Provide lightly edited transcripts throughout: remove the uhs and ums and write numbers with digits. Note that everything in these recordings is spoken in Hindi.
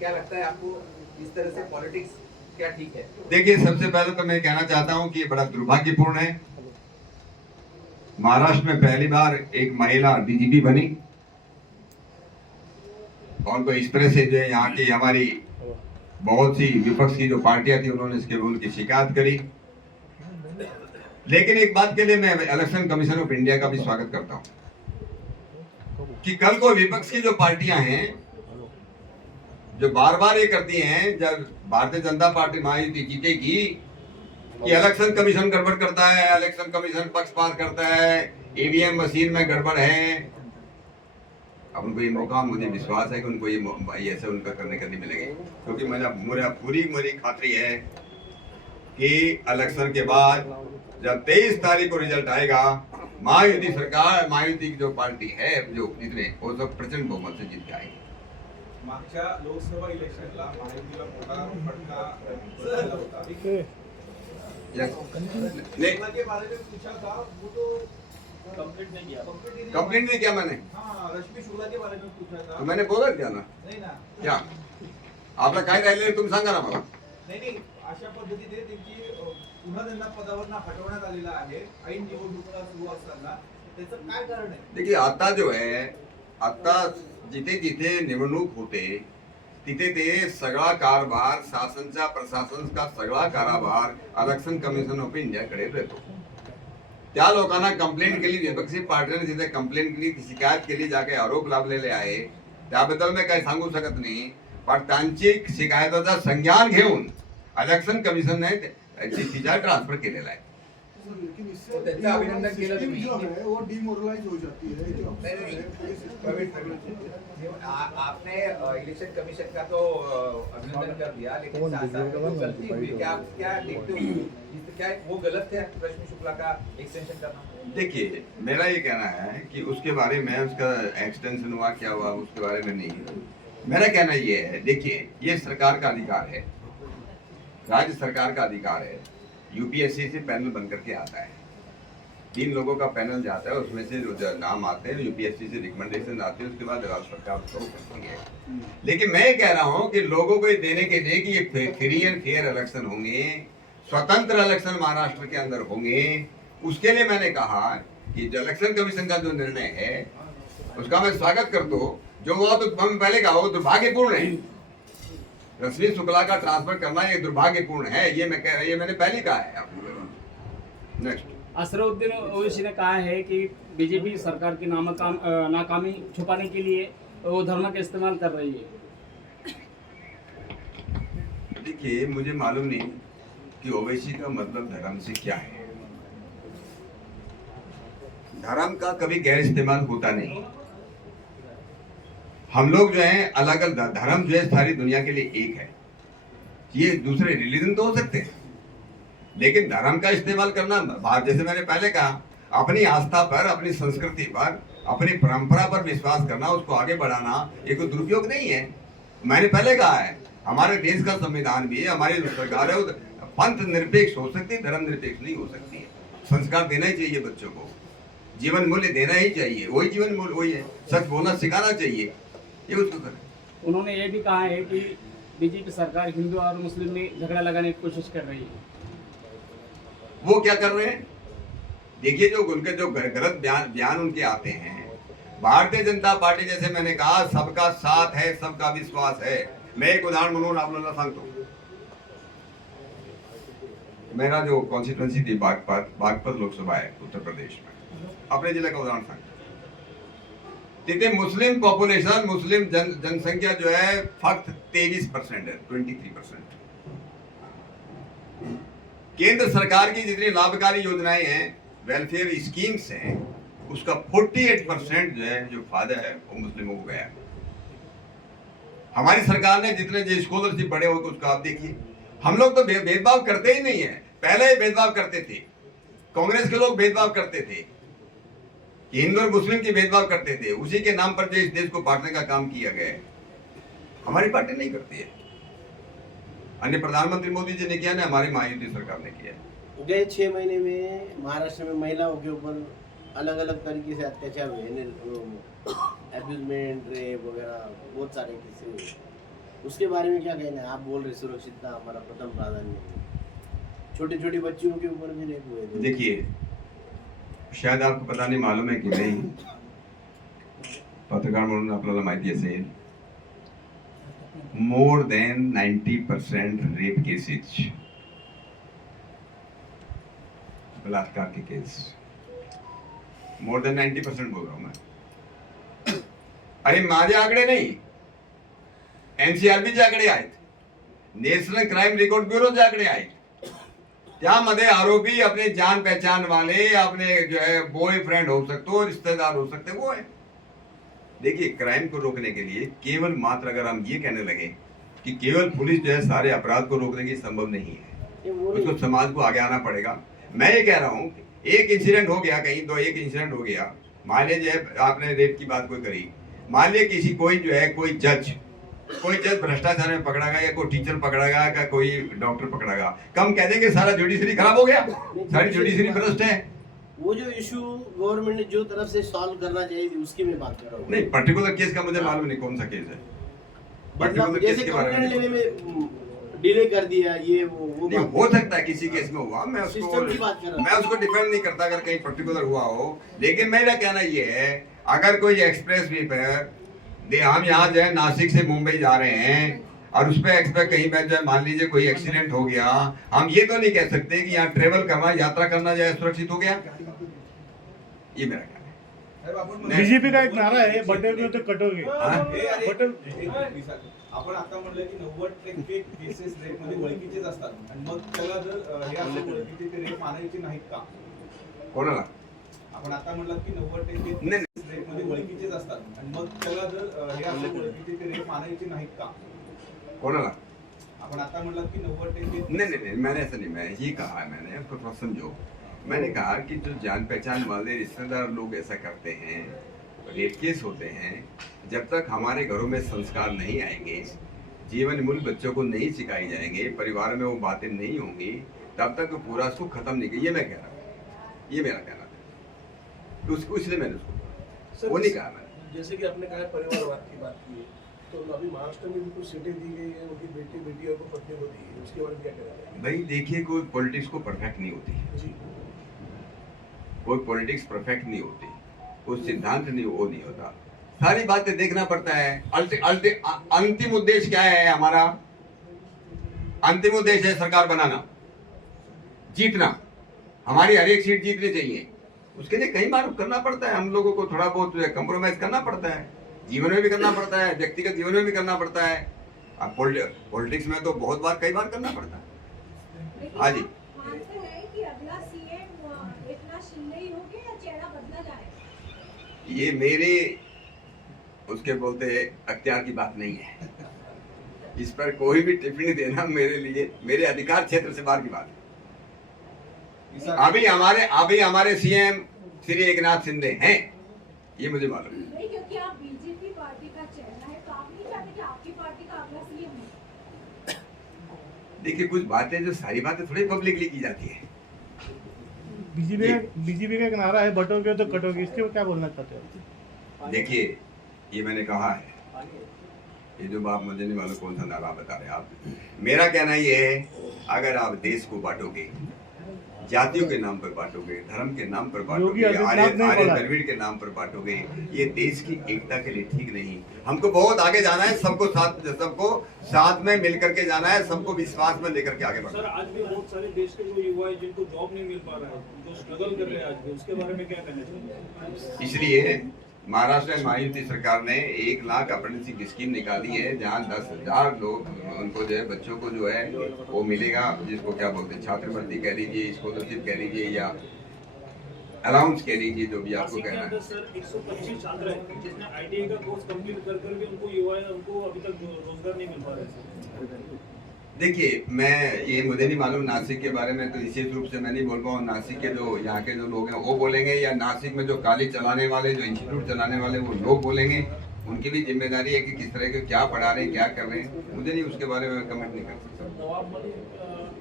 क्या लगता है आपको, इस तरह से पॉलिटिक्स क्या ठीक है? देखिए, सबसे पहले तो मैं कहना चाहता हूं कि ये बड़ा दुर्भाग्यपूर्ण है। महाराष्ट्र में पहली बार एक महिला डीजीपी बनी और तो इस तरह से जो है यहाँ की हमारी बहुत सी विपक्ष की जो पार्टियां थी उन्होंने इसके उनकी शिकायत करी। लेकिन एक बात के लिए मैं इलेक्शन कमीशन ऑफ इंडिया का भी स्वागत करता हूं कि कल को विपक्ष की जो पार्टियां हैं जो बार बार ये करती हैं, जब भारतीय जनता पार्टी महायुति जीतेगी कि इलेक्शन कमीशन गड़बड़ करता है, इलेक्शन कमीशन पक्षपात करता है, ईवीएम मशीन में गड़बड़ है। अब उनको ये मौका, मुझे विश्वास है कि उनको ये ऐसे उनका करने का नहीं मिलेगा, क्योंकि मेरा पूरी खातरी है कि इलेक्शन के बाद जब 23 तारीख को रिजल्ट आएगा, महायुति सरकार, महायुति की जो पार्टी है, जो जितने वो सब प्रचंड बहुमत से जीत के आएंगे। मागच्या लोकसभा इलेक्शनला महायुतीला मोठा फटका बसला होता। के बारे में पूछा था, वो तो कंप्लेंट नहीं किया मैंने। हाँ, रश्मी शुक्ला के बारे में पूछा था, तो मैंने बोला क्या ना? नाही ना, क्या आपला काय राहिले तुम्ही सांगा ना मला। नाही अशा पद्धतीने त्यांची पुन्हा त्यांना पदावरनं हटवण्यात आलेला आहे ऐन निवडणुका सुरू असताना, त्याचं काय कारण आहे? देखिए, आता जो है, आता जिथे जिथे निवडणूक होते तिथे ते सगळा कारभार शासनचा, प्रशासनचा सगळा कारभार इलेक्शन कमिशन ऑफ इंडियाकडे येतो। त्या लोकांना कंप्लेंट केली, विपक्षी पार्टीने जिथे कंप्लेंट केली, शिकायत केली, जागे आरोप लाभलेले आहे, त्याबद्दल मी काही सांगू शकत नाही। पण त्यांची शिकायताचा संज्ञान घेऊन इलेक्शन कमिशनने तिचा ट्रांसफर केलेला आहे। त्यांचं अभिनंदन केलं तुम्ही। वो डिमोरलाइज हो जाती है। आपने इलेक्शन कमीशन का तो अभिनंदन कर दिया, लेकिन साथ साथ में जो गलती हुई, क्या क्या देखते हो, क्या वो गलत थे रश्मि शुक्ला का एक्सटेंशन करना? देखिए, मेरा ये कहना है कि उसके बारे में, उसका एक्सटेंशन हुआ क्या हुआ उसके बारे में नहीं, मेरा कहना ये है, देखिए ये सरकार का अधिकार है, राज्य सरकार का अधिकार है। यूपीएससी से पैनल बन करके आता है, 3 लोगों का पैनल जाता है, उसमें से जो नाम आते हैं, यूपीएससी से रिकमेंडेशन आती है, उसके बाद राज्य सरकार उसको करती है। लेकिन मैं कह रहा हूं कि लोगों को ये देने के लिए कि ये फ्री एंड फेयर इलेक्शन होंगे, स्वतंत्र इलेक्शन महाराष्ट्र के अंदर होंगे, उसके लिए मैंने कहा कि जो इलेक्शन कमीशन का जो निर्णय है उसका मैं स्वागत करता हूँ। जो हुआ तो मैं पहले कहा, वो दुर्भाग्यपूर्ण है। रश्मि शुक्ला का ट्रांसफर करना ये दुर्भाग्यपूर्ण है, ये मैंने पहले कहा है आपको। नेक्स्ट, असरुद्दीन ओवैसी ने कहा है कि बीजेपी सरकार की नाकामी छुपाने के लिए वो धर्म का इस्तेमाल कर रही है। देखिए, मुझे मालूम नहीं कि ओवैसी का मतलब धर्म से क्या है। धर्म का कभी गैर इस्तेमाल होता नहीं। हम लोग जो है अलग अलग धर्म जो है सारी दुनिया के लिए एक है। ये दूसरे रिलीजन तो हो सकते हैं, लेकिन धर्म का इस्तेमाल करना, जैसे मैंने पहले कहा, अपनी आस्था पर, अपनी संस्कृति पर, अपनी परंपरा पर विश्वास करना, उसको आगे बढ़ाना, ये कोई दुरुपयोग नहीं है। मैंने पहले कहा है, हमारे देश का संविधान भी है, हमारी जो सरकार है वो पंथ निरपेक्ष हो सकती है, धर्म निरपेक्ष नहीं हो सकती है। संस्कार देना ही चाहिए बच्चों को, जीवन मूल्य देना ही चाहिए, वही जीवन मूल्य वही है, सच बोलना सिखाना चाहिए, ये उसको करें। उन्होंने ये भी कहा है कि बीजेपी सरकार हिंदू और मुस्लिम में झगड़ा लगाने की कोशिश कर रही है। वो क्या कर रहे हैं? देखिए, जो उनके जो गलत बयान उनके आते हैं, भारतीय जनता पार्टी, जैसे मैंने कहा, सबका साथ है, सबका विश्वास है। मैं एक उदाहरण म्हणून आपल्याला सांगतो। मेरा जो कॉन्स्टिट्युएंसी थी बागपत लोकसभा है उत्तर प्रदेश में, अपने जिले का उदाहरण सांगतो। तिथे मुस्लिम पॉप्युलेशन, मुस्लिम जनसंख्या जो है फक्त 23% है, 23%। केंद्र सरकार की जितनी लाभकारी योजनाएं हैं, वेलफेयर स्कीम्स हैं, उसका 48% जो है, जो फायदा है, वो मुस्लिमों को गया। हमारी सरकार ने जितने जो स्कॉलरशिप बढ़े हो, उसका आप देखिए। हम लोग तो भेदभाव करते ही नहीं है, पहले ही भेदभाव करते थे। कांग्रेस के लोग भेदभाव करते थे, हिंदू और मुस्लिम की भेदभाव करते थे, उसी के नाम पर जो इस देश को बांटने का काम किया गया है। हमारी पार्टी नहीं करती है, अन्य प्रधानमंत्री मोदी जी ने किया ना, हमारी महायुति सरकार ने किया। गए 6 महीने में महाराष्ट्र में महिलाओं के ऊपर अलग अलग तरीके से अत्याचार हुए, एब्यूजमेंट, रेप वगैरह बहुत सारे किस्से हुए। उसके बारे में क्या कहना है? आप बोल रहे सुरक्षितता हमारा प्रथम प्राधान्य है, छोटे छोटे बच्चियों के ऊपर भी रेप हुए थे। देखिए, शायद आपको पता नहीं, मालूम है कि नहीं, पत्रकार म्हणून आपल्याला माहिती असेल, मोर देन 90% रेप केसेस, बलात्कार के केस, मोर देन 90% बोल रहा हूं मैं। अरे माझे आकडे नाही, एनसीआरबीचे आकडे आहेत, नॅशनल क्राइम रिकॉर्ड ब्युरोचे आकडे आहेत। त्यामध्ये आरोपी अपने जान पहचान वाले, अपने जो है बॉयफ्रेंड हो सकते हो, रिश्तेदार हो सकते वो है। देखिए, क्राइम को रोकने के लिए केवल मात्र अगर हम ये कहने लगे कि केवल पुलिस जो है सारे अपराध को रोकने की संभव नहीं है, उसको समाज को आगे आना पड़ेगा। मैं ये कह रहा हूँ, एक इंसिडेंट हो गया कहीं, तो एक इंसिडेंट हो गया, मान लीजिए आपने रेप की बात कोई करी, मान लीजिए किसी कोई जो है कोई जज भ्रष्टाचार में पकड़ा गया, या कोई टीचर पकड़ा गया, या कोई डॉक्टर पकड़ा गया, कम कह देंगे सारा जुडिशरी खराब हो गया, सारी जुडिशरी भ्रष्ट है। वो जो इशू गवर्नमेंट ने जो तरफ से सॉल्व करना चाहिए थी उसकी मैं बात कर रहा हूँ। नहीं, पर्टिकुलर केस का मुझे मालूम नहीं कौन सा केस है, पर्टिकुलर केस जैसे के बारे कंप्लेंट में लेने में डिले कर दिया, ये वो नहीं, हो सकता है किसी केस में हुआ, मैं सिस्टम की बात कर रहा हूँ। मैं उसको डिफेंड नहीं करता अगर कहीं पर्टिकुलर हुआ हो, लेकिन मेरा कहना ये है, अगर कोई एक्सप्रेस वे पर हम यहाँ जो है नासिक से मुंबई जा रहे हैं और उस पर एक्सप्रेस कहीं पर जो है मान लीजिए कोई एक्सीडेंट हो गया, हम ये तो नहीं कह सकते कि यहाँ ट्रेवल करना, यात्रा करना जो है सुरक्षित हो गया। ये मेरा कहना है। साहेब, आपण बीजेपी का एक नारा आहे, बटेर विरुद्ध कटोगे. आपण आता म्हणलं की 90% केसेस रेप मध्ये ओळखीचेच असतात, आणि मग त्याला जर हे असे ओळखीचे ते रेप मानायचे नाहीत का? कोणाला? आपण आता म्हणलं की 90% नाही. केसेस रेप मध्ये ओळखीचेच असतात, आणि मग त्याला जर हे असे ओळखीचे ते रेप मानायचे नाहीत का? कोणाला? आपण आता म्हणलं की 90% नहीं, मैंने ऐसा नहीं, मैं ये कहा है, मैंने आपको थोड़ा समझो, मैंने कहा कि जो जान पहचान वाले रिश्तेदार लोग ऐसा करते हैं, रेप केस होते हैं, जब तक हमारे घरों में संस्कार नहीं आएंगे, जीवन मूल्य बच्चों को नहीं सिखाई जाएंगे, परिवार में वो बातें नहीं होंगी, तब तक पूरा उसको खत्म नहीं किया। ये मैं कह रहा हूँ, ये मेरा कहना था, तो उसको इसलिए मैंने उसको वो नहीं कहा मैंने। जैसे कि आपने कहा परिवारवाद की बात की है, तो अभी महाराष्ट्र में भी कुछ सीटें दी गई है, उनकी बेटियों को पत्नी को दी है, उसके बारे में क्या कहना है? भाई देखिए, कोई पॉलिटिक्स को परफेक्ट नहीं होती, जी, कोई पॉलिटिक्स परफेक्ट नहीं होती, कोई सिद्धांत नहीं, वो नहीं होता, सारी बातें देखना पड़ता है। अंतिम उद्देश्य क्या है हमारा? अंतिम उद्देश्य है सरकार बनाना, जीतना, हमारी हर एक सीट जीतनी चाहिए। उसके लिए कई बार करना पड़ता है, हम लोगों को थोड़ा बहुत कंप्रोमाइज करना पड़ता है, जीवन में भी करना पड़ता है, व्यक्तिगत जीवन में भी करना पड़ता है। अब पॉलिटिक्स में तो बहुत बार कई बार करना पड़ता है। हाँ जी, मानते हैं कि अगला सीएम एकनाथ शिंदे ही होंगे या चेहरा बदला जाएगा? ये मेरे उसके बोलते अख्तियार की बात नहीं है, इस पर कोई भी टिप्पणी देना मेरे लिए, मेरे अधिकार क्षेत्र से बाहर की बात है। अभी हमारे सीएम श्री एकनाथ शिंदे हैं, ये मुझे मालूम है। नहीं, क्योंकि आप बीजेपी पार्टी का चेहरा है, तो आप नहीं चाहते कि आपकी पार्टी का अगला सीएम हो? देखिए, कुछ बातें जो सारी बातें थोड़ी पब्लिकली की जाती है। बीजेपी का एक नारा है, बटोगे तो कटोगे, इसके क्या बोलना चाहते हो? देखिए, ये मैंने कहा है, ये जो बात मुझे नहीं मालूम कौन सा नारा बता रहे हैं आप। मेरा कहना ये है, अगर आप देश को बांटोगे, जातियों के नाम पर बांटोगे, धर्म के नाम पर बांटोगे, आर्य द्रविड़ के नाम पर बांटोगे, ये देश की एकता के लिए ठीक नहीं। हमको बहुत आगे जाना है, सबको साथ में मिलकर के जाना है, सबको विश्वास में लेकर के आगे बढ़ना सर, आज भी बहुत सारे देश के जो युवा है जिनको जॉब नहीं मिल पा रहा है, जो स्ट्रगल कर रहे हैं आज भी, उसके बारे में क्या कहना चाहिए? इसलिए महाराष्ट्र में महायुति सरकार ने 1 लाख अप्रेंटिसशिप स्कीम निकाली है, जहाँ 10,000 लोग उनको जो है बच्चों को जो है वो मिलेगा, जिसको क्या बोलते हैं, छात्रवृत्ति कह लीजिए, स्कॉलरशिप कह लीजिए, या अलाउंस कह लीजिए, जो भी आपको कहना है। सर 125 छात्र हैं जिसने आईटीआई का कोर्स कंप्लीट कर भी उनको युवा है, उनको अभी तक रोजगार नहीं मिल पा रहा है। देखिए, मैं ये मुझे नहीं मालूम नासिक के बारे में, तो विशेष रूप से मैं नहीं बोल पाऊँ। नासिक के जो यहाँ के जो लोग हैं वो बोलेंगे, या नासिक में जो कॉलेज चलाने वाले, जो इंस्टीट्यूट चलाने वाले वो लोग बोलेंगे, उनकी भी जिम्मेदारी है कि किस तरह के क्या पढ़ा रहे हैं, क्या कर रहे हैं। मुझे नहीं उसके बारे में कमेंट नहीं कर सकता। नवाब मलिक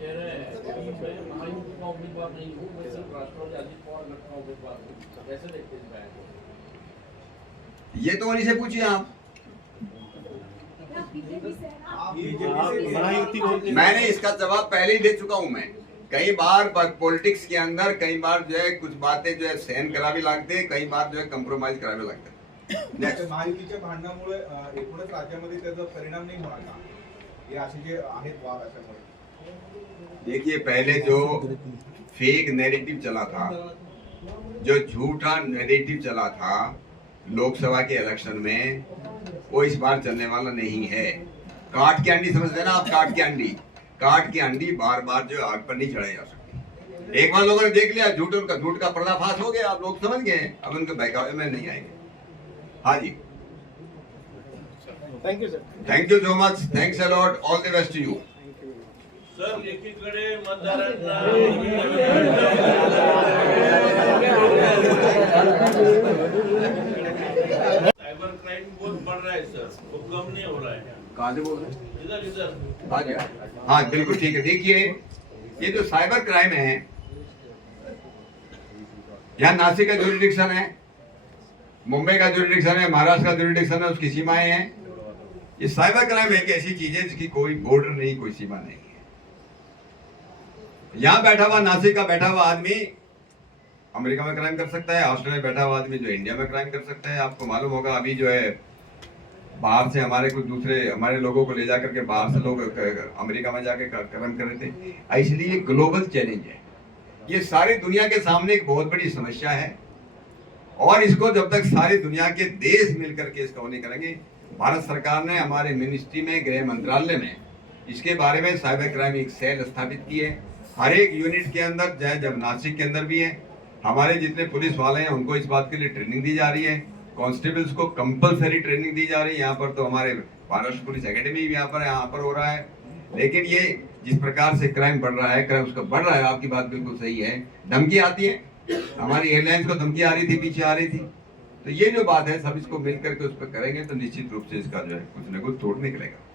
कह रहे हैं कि मैं महायुति का उम्मीदवार नहीं हूँ, मैं सिर्फ राष्ट्रवादी अजित पवार गठ का उम्मीदवार हूँ, कैसे देखते हैं इस बयान को? ये तो उन्हीं से पूछिए आप। बीजेपी से महायुति बोलते हैं। मैंने इसका जवाब पहले ही दे चुका हूं। मैं कई बार पॉलिटिक्स के अंदर कई बार जो है कुछ बातें जो है सहन करावी लागते, कई बार जो है कॉम्प्रोमाइज करावे लागते। त्या महायुतीच्या भांडणामुळे एकूणच राज्यामध्ये त्याचा परिणाम नहीं होणार का? हे असे जे आहेत वाद अशामुळे देखिए, पहले जो फेक नैरेटिव चला था, जो झूठा नैरेटिव चला था लोकसभा के इलेक्शन में, वो इस बार चलने वाला नहीं है। काट की अंडी समझते हैं ना आप? काट की अंडी बार बार जो आग पर नहीं चढ़ाई जा सकती। एक बार लोगों ने देख लिया, झूठ का पर्दाफाश हो गया, आप लोग समझ गए, अब उनके बहकावे में नहीं आएंगे। हाँ जी, thank you sir. Thank you so much, thanks a lot, all the best to you. Sir एकीकडे मतदारांना साइबर क्राइम बहुत बढ़ रहा है सर, वो कम नहीं हो रहा है। कहाँ से बोल रहे हैं? इधर हाँ जी, हाँ बिल्कुल ठीक है। देखिए, ये जो साइबर क्राइम है, यहाँ नासिक का जुरिडिक्शन है, मुंबई का जुरिडिक्शन है, महाराष्ट्र का जुरिडिक्शन है, उसकी सीमाएं हैं। ये साइबर क्राइम एक ऐसी चीज है जिसकी कोई बॉर्डर नहीं, कोई सीमा नहीं है। यहाँ बैठा हुआ नासिक का बैठा हुआ आदमी अमेरिका में क्राइम कर सकता है, ऑस्ट्रेलिया में बैठा हुआ आदमी जो इंडिया में क्राइम कर सकता है। आपको मालूम होगा, अभी जो है बाहर से हमारे कुछ दूसरे हमारे लोगों को ले जाकर के बाहर से लोग अमेरिका में जाके क्राइम कर रहे थे। इसलिए ये ग्लोबल चैलेंज है, ये सारी दुनिया के सामने एक बहुत बड़ी समस्या है, और इसको जब तक सारी दुनिया के देश मिलकर के इसका नहीं करेंगे। भारत सरकार ने हमारे मिनिस्ट्री में, गृह मंत्रालय में इसके बारे में साइबर क्राइम एक सेल स्थापित की है। हर एक यूनिट के अंदर, चाहे जब नासिक के अंदर भी है, हमारे जितने पुलिस वाले हैं उनको इस बात के लिए ट्रेनिंग दी जा रही है। कांस्टेबल्स को कंपलसरी ट्रेनिंग दी जा रही है। यहाँ पर तो हमारे महाराष्ट्र पुलिस एकेडमी भी यहाँ पर हो रहा है। लेकिन ये जिस प्रकार से क्राइम बढ़ रहा है, क्राइम उसका बढ़ रहा है, आपकी बात बिल्कुल सही है। धमकी आती है, हमारी एयरलाइंस को धमकी आ रही थी, पीछे आ रही थी। तो ये जो बात है, सब इसको मिल करके उस पर करेंगे तो निश्चित रूप से इसका जो है कुछ न कुछ तोड़ निकलेगा।